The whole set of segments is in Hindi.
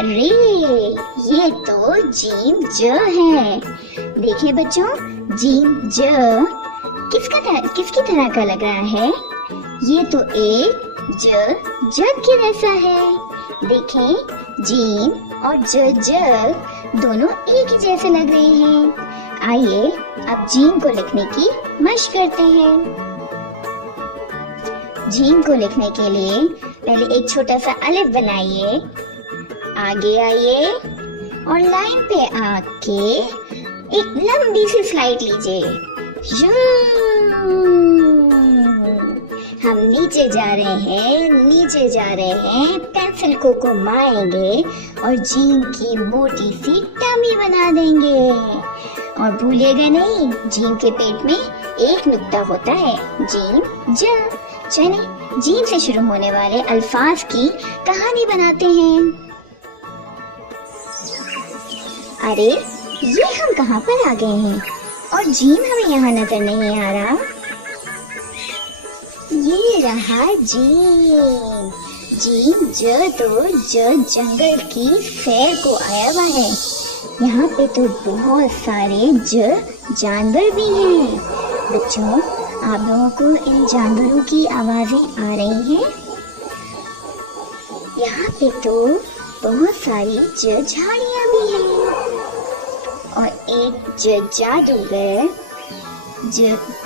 अरे ये तो जीम ज है। देखिए बच्चों, जीम ज किसकी तरह का लग रहा है? ये तो एक जग के जैसा है। देखें, जीम और जग दोनों एक ही जैसे लग रहे हैं। आइए अब जीम को लिखने की मशक करते हैं। जीम को लिखने के लिए पहले एक छोटा सा अलिफ बनाइए, आगे आइए और लाइन पे आके एक लंबी सी स्लाइड लीजिए। हम नीचे जा रहे हैं, पेंसिल को घुमाएंगे और जीम की मोटी सी टमी बना देंगे। और भूलिएगा नहीं, जीम के पेट में एक नुक्ता होता है, जीम ज। चलिए जीम से शुरू होने वाले अल्फाज की कहानी बनाते हैं। अरे ये हम कहाँ पर आ गए हैं और जीम हमें यहाँ नजर नहीं आ रहा। ये रहा जीम। जीम ज तो जंगल की सैर को आया हुआ है। यहाँ पे तो बहुत सारे जानवर भी हैं। बच्चों, आप लोगों को इन जानवरों की आवाजें आ रही हैं? यहाँ पे तो बहुत सारी झाड़ियाँ भी हैं और एक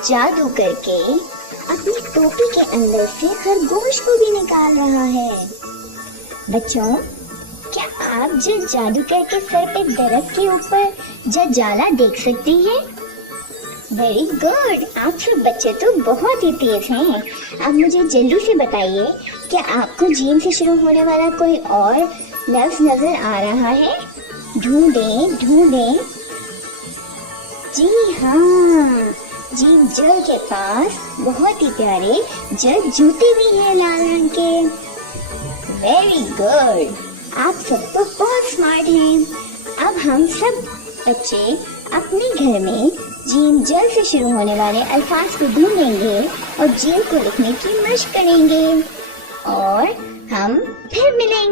जादू करके अपनी टोपी के अंदर से खरगोश को भी निकाल रहा है। बच्चों, क्या आप जादू करके सर पे दरख्त के ऊपर जाला देख सकते हैं? वेरी गुड, आप सब बच्चे तो बहुत ही तेज हैं। अब मुझे जल्दी से बताइए, क्या आपको जीम से शुरू होने वाला कोई और लफ्ज नजर आ रहा है? ढूंढें। जी हाँ, जीम ज के पास बहुत ही प्यारे जूते भी हैं लाल रंग के। वेरी गुड, आप सब तो बहुत स्मार्ट हैं। अब हम सब बच्चे अपने घर में जीम ज से शुरू होने वाले अल्फाज को ढूंढेंगे और जीम को लिखने की मशक करेंगे और हम फिर मिलेंगे।